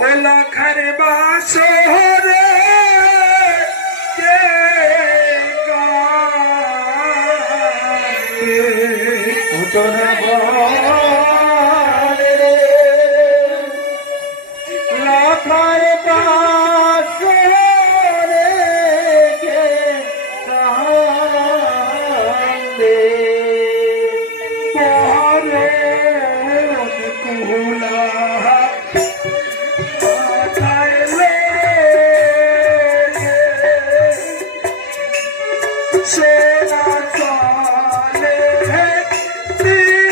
OLA ঘরে বাসরে কে গাবে তোরা বলে রে লাখার বাসরে কে গাবে পরে কুলা Shena chale hai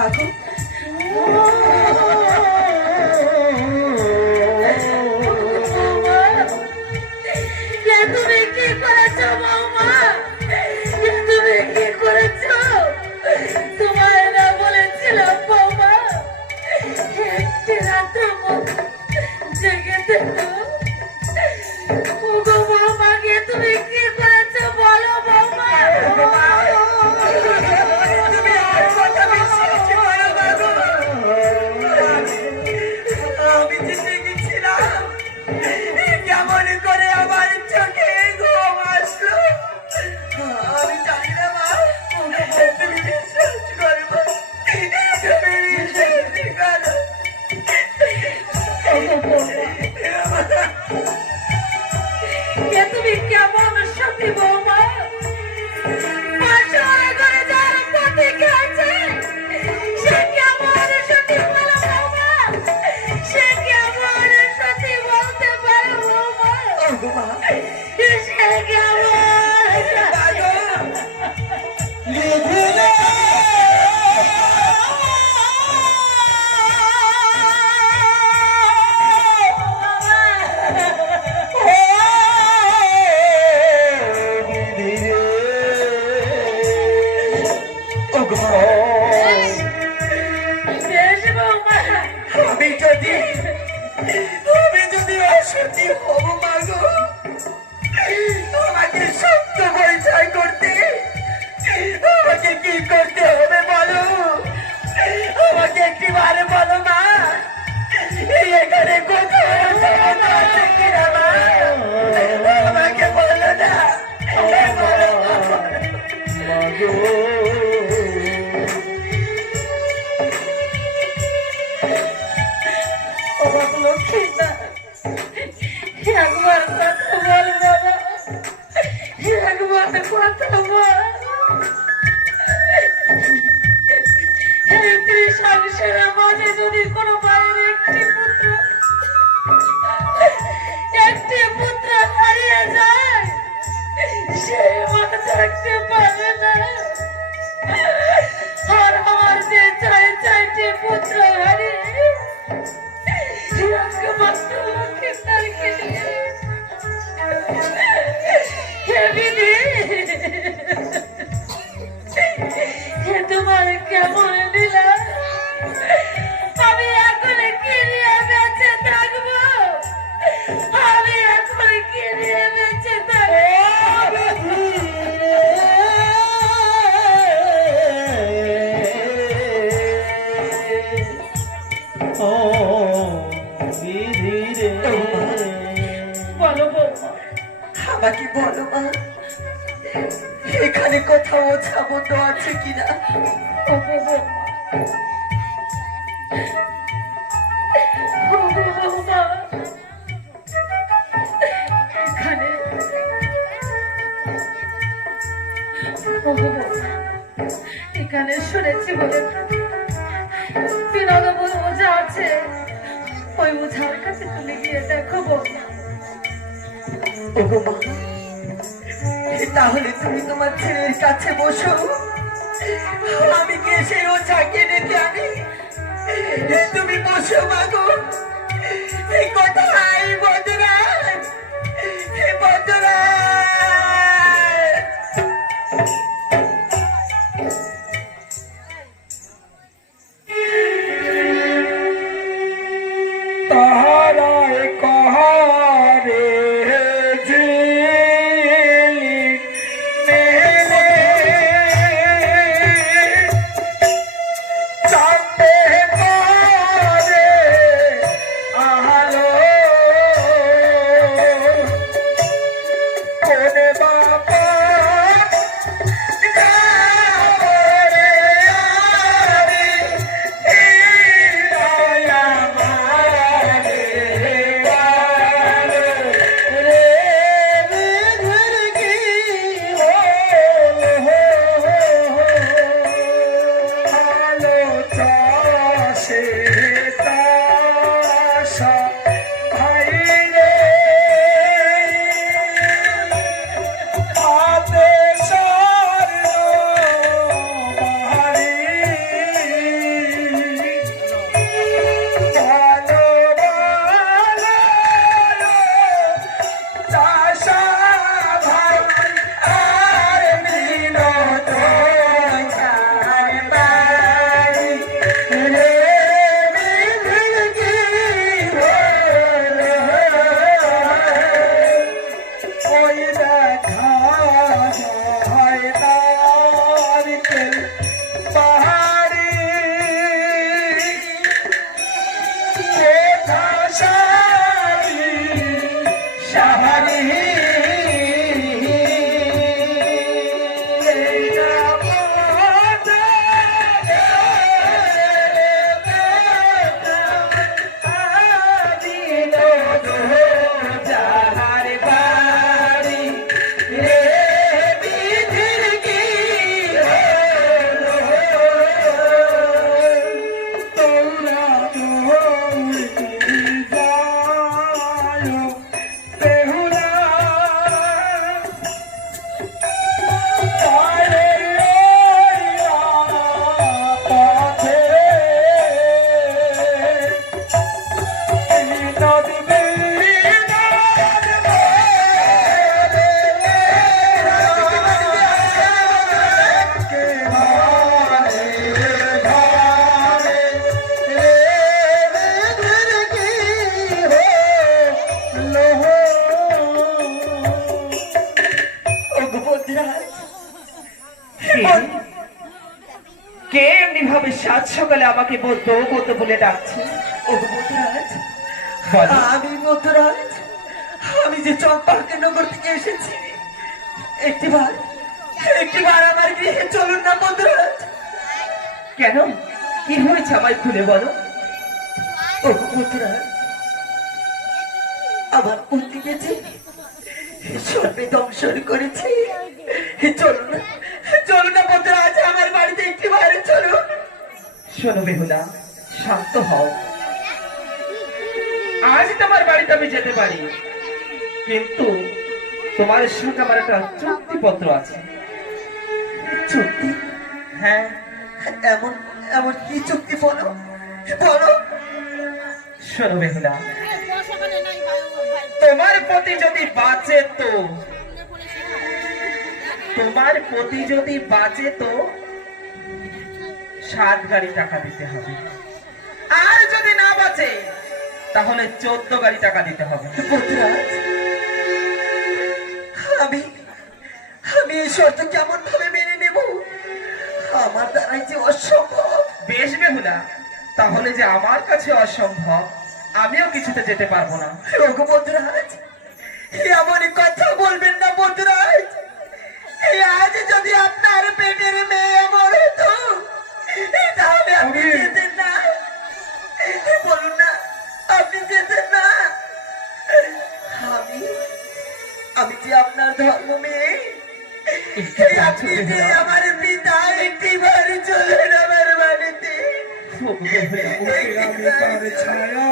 মাগো তুমি কি করেছো বৌমা? তুমি কি করেছো? তোমায় না বলেছিলাম বৌমা একটি রাত মুখ জেগে দেখো। ওগো বৌমাকে তুমি কি করেছো বলো বৌমা? তুমি আর কথা বেশি কিছু বলো মাগো। আমি যে জেগেছিলাম কেমন করে আমার চোখে ঘুম আসলো আমি জানি না মা। তুমি বিশ্বাস করবো, তুমি বিশ্বাস করো। তুমি কেমন সত্যি বৌমা? পাঁচশো করে যার পথে গেছে সে কেমন সত্যি বলো বৌমা? সে কেমন সত্যি বলতে পারে বৌমা? মা সে কেমন বেশ বৌমা আমি যদি অসতী হব মাগো আমাকে সত্য পরিচয় করতে আমাকে কি করতে হবে বলো। আমাকে একটিবারে বলো মা, এখানে কোথাও জায়গা আছে কিনা মা? আমাকে বলো না, বলো না। অবাক লক্ষ্মী না একবার কথা বল বাবা, একবার কথা বল। এই ত্রিসংসারের মাঝে যদি কোনো মায়ের একটি পুত্র হারিয়ে যায় সেই মা থাকতে পারে না। আর আমার যে চারটি পুত্র হারিয়ে একমাত্র লক্ষ্মীদারকে নিয়ে হে বিধি, হে তোমার কেমন লীলা। আমি এখন কি নিয়ে বেঁচে থাকবো? আমি এখন কি নিয়ে বেঁচে বলো বৌমা, আমাকে বলো মা, এখানে কোথাও ওঝা বন্ধ আছে কিনা? ওগো বৌমা, ওগো বৌমা, এখানে ওগো বৌমা, এখানে শুনেছি বলে বিনোদ ওঝা আছে, ওই ওঝার কাছে তুমি গিয়ে দেখো বৌমা। ওগো মা, তাহলে তুমি তোমার ছেলের কাছে বসো, আমি গিয়ে সেই ওঝাকে ডেকে আনি। তুমি বসো মাগো। এই কোথায় বদরাজ, এই বদরাজ। তাহারায় কহারে ঝিলি মেলে চাপে করে আলো কে এমনি ভাবে সাত সকালে আমাকে বলতো বলতো বলে ডাকছে? ও মধুরাজ, বলো। আমি মধুরাজ, আমি যে চম্পাকে নগর থেকে এসেছি, একটিবার একটিবার আমার গৃহে চলুন না মধুরাজ। কেন, কি হয়েছে আমায় খুলে বলো। ও মধুরাজ, আমার পতিকে যে সর্বে দংশন করেছে। চলুন না মধুরাজ, আমার বাড়িতে একটিবার চলুন। শোনো বেহুলা, শান্ত হও। আজ তোমার বাড়িতে আমি যেতে পারি, কিন্তু তোমার সঙ্গে আমার একটা চুক্তিপত্র আছে। চুক্তি? হ্যাঁ, এমন এমন কি চুক্তি বলো বলো। শোনো বেহুলা, তোমার প্রতি যদি বাঁচে তো, তোমার প্রতি যদি বাঁচে তো 7 গাড়ি টাকা দিতে হবে, আর যদি না বাঁচে তাহলে 14 গাড়ি টাকা দিতে হবে। মধুরাজ, আমি আমি এই শর্ত কেমন ভাবে মেনে নেব? আমার দ্বারাই যে অসম্ভব। বেশ বেহুলা, তাহলে যে আমার কাছে অসম্ভব, আমিও কিছুতে যেতে পারবো না। ওগো মধুরাজ, এমনই কথা বলবেন না মধুরাজ। আজ যদি আপনার পেটের মেয়ে মর হতো, তাহলে আপনি যেতেন না? বলুন না, আপনি যেতেন না? আমি যে আপনার ধর্ম মেয়ে, আপনি যে আমার পিতা, একটিবার চলুন আমার বাড়িতে। আমি তার ছায়া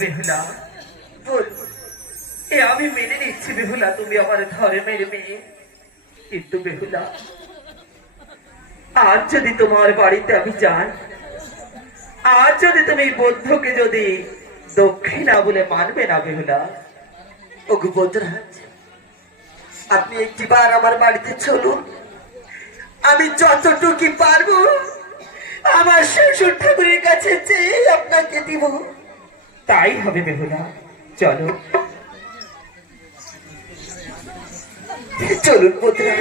বেহুলা, এ আমি মেনে নিচ্ছি বেহুলা, তুমি আমার ধর্মের মেয়ে, কিন্তু বেহুলা, আজ যদি তোমার বাড়িতে আমি যাই, আজ যদি তুমি বৌদ্ধকে যদি দক্ষিণা বলে মানবে না বেহুলা। ওগো বৌদ্ধরাজ, আপনি একটিবার আমার বাড়িতে চলুন। আমি যতটুকু পারবো আমার শ্বশুর ঠাকুরের কাছে চেয়ে আপনাকে দিব। তাই হবে বেহুলা, চলো। চলুন বৌদ্ধরাজ।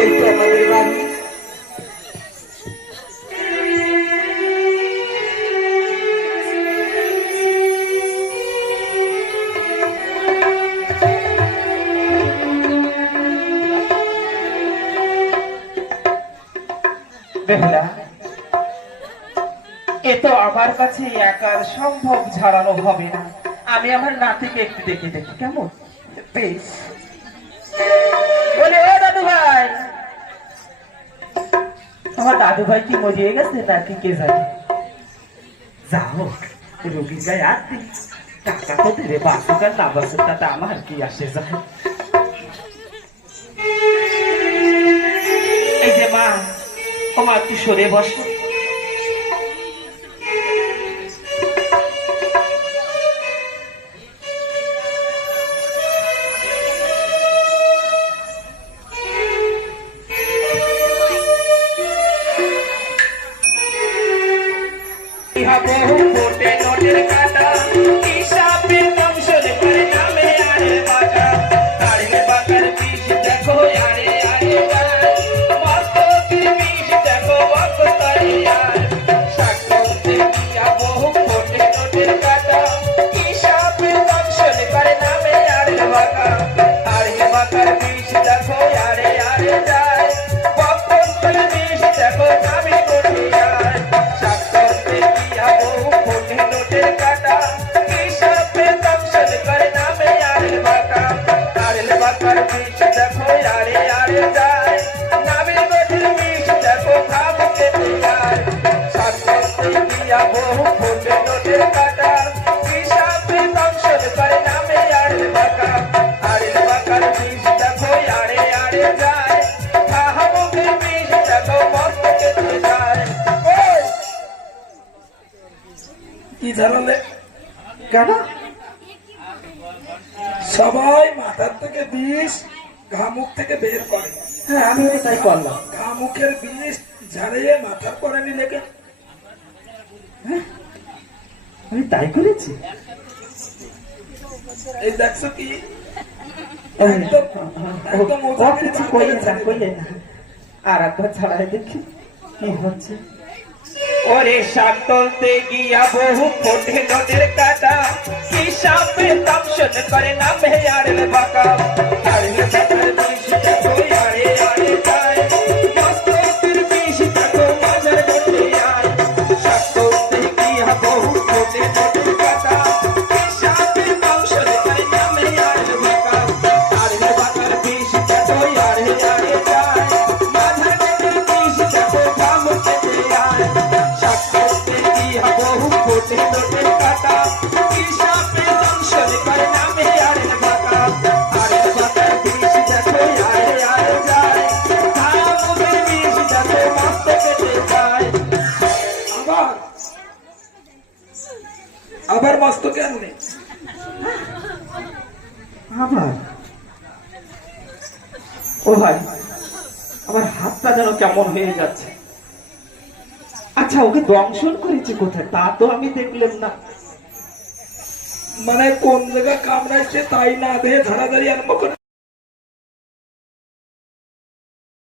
এই তো আমাদের বাড়ি। বেহুলা, এ তো আমার কাছে একার সম্ভব ঝাড়ানো হবে না। আমি আমার নাতিকে একটু দেখে দেখি, কেমন? বেশ। বলে, ও দাদু ভাই, আমার দাদু ভাই কি মরিয়ে গেছে নাকি কে জানে? যাও, রোগীর গায়ে আর দিই, টাকা তো দেবে, বাসুক আর না বাসুক তাতে আমার কি আসে যায়। এই যে মা, ও মা একটু সরে বসো। ইহা বহু কোটে নোটের কাটা, হিসাবে কমসলে করে নামে আরে বাটা। তাড়িয়ে বাটার বিষ দেখো আরে আরে যায়, মস্ত কি বিষ দেখো বক তারিয়ার। সাক্ষরতে ইহা বহু কোটে নোটের কাটা, হিসাবে কমসলে করে নামে আরে বাটা। তাড়িয়ে বাটার বিষ দেখো আরে আরে যায়, বক তারিয়ার বিষ দেখো নামে কোটিয়ার। সাক্ষরতে ইহা বহু কোটে নোটের কাটা, হিসাবে কমসলে করে নামে আরে বাটা। তাড়িয়ে বাটার বিষ দেখো আরে আরে যায়, নামে কোটির বিষ দেখো ভাবকে তৈয়ার। সাক্ষরতে ইহা বহু কোটে নোটের কাটা, হিসাবে কমসলে করে নামে আরে বাটা। তাড়িয়ে বাটার বিষ দেখো আরে আরে যায়, ভাবকে বিষ দেখো মস্তকে তৈয়ার। ওই কি জানালে? কেন? সবাই মাথার থেকে বিষ ঘামুক থেকে বের করে, হ্যাঁ, আমি তাই করলাম। ঘামুকের বিষ ঝাড়িয়ে মাথার পরে নিলে কেন? আমি তাই করেছি। এই দেখছো কি ও, একদম ও ওঝা কিছু করে কইলে না, ছেড়ে কইলে না। আর একবার ছাড়াই দেখি কি হচ্ছে। ওরে শাক তুলতে গিয়া বহু ফোটে নোটের কাটা, হিসাবে কমসন করে না মেয়ারের বাঁকা। তাড়িয়ে বাটার বিষ দেখো আরে আরে যায়, মস্তকের বিষ দেখো মাঝের মধ্যে আয়। শাক তুলতে গিয়া বহু ফোটে নোটের কাটা, হিসাবে কমসন করে না মেয়ারের বাঁকা। তাড়িয়ে বাটার বিষ দেখো আরে আরে যায়, মাঝের মধ্যে বিষ দেখো ভাবকে তৈয়ার। শাক তুলতে গিয়া বহু ফোটে নোটের কাটা, হিসাবে কমসন করে না মেয়ারের বাঁকা। তাড়িয়ে বাটার বিষ দেখো আরে আরে যায়, ভাবকে বিষ দেখো মস্তকে তৈয়ার। আবার আবার মস্ত কেন নেই? আবার ও ভাই, আমার হাতটা যেন কেমন হয়ে যাচ্ছে। আচ্ছা, ওকে দংশন করেছে কোথায় তা তো আমি দেখলাম না। মানে কোন জায়গা কামড়াইছে তাই না দেহে ঝাড়াঝাড়ি আরম্ভ করে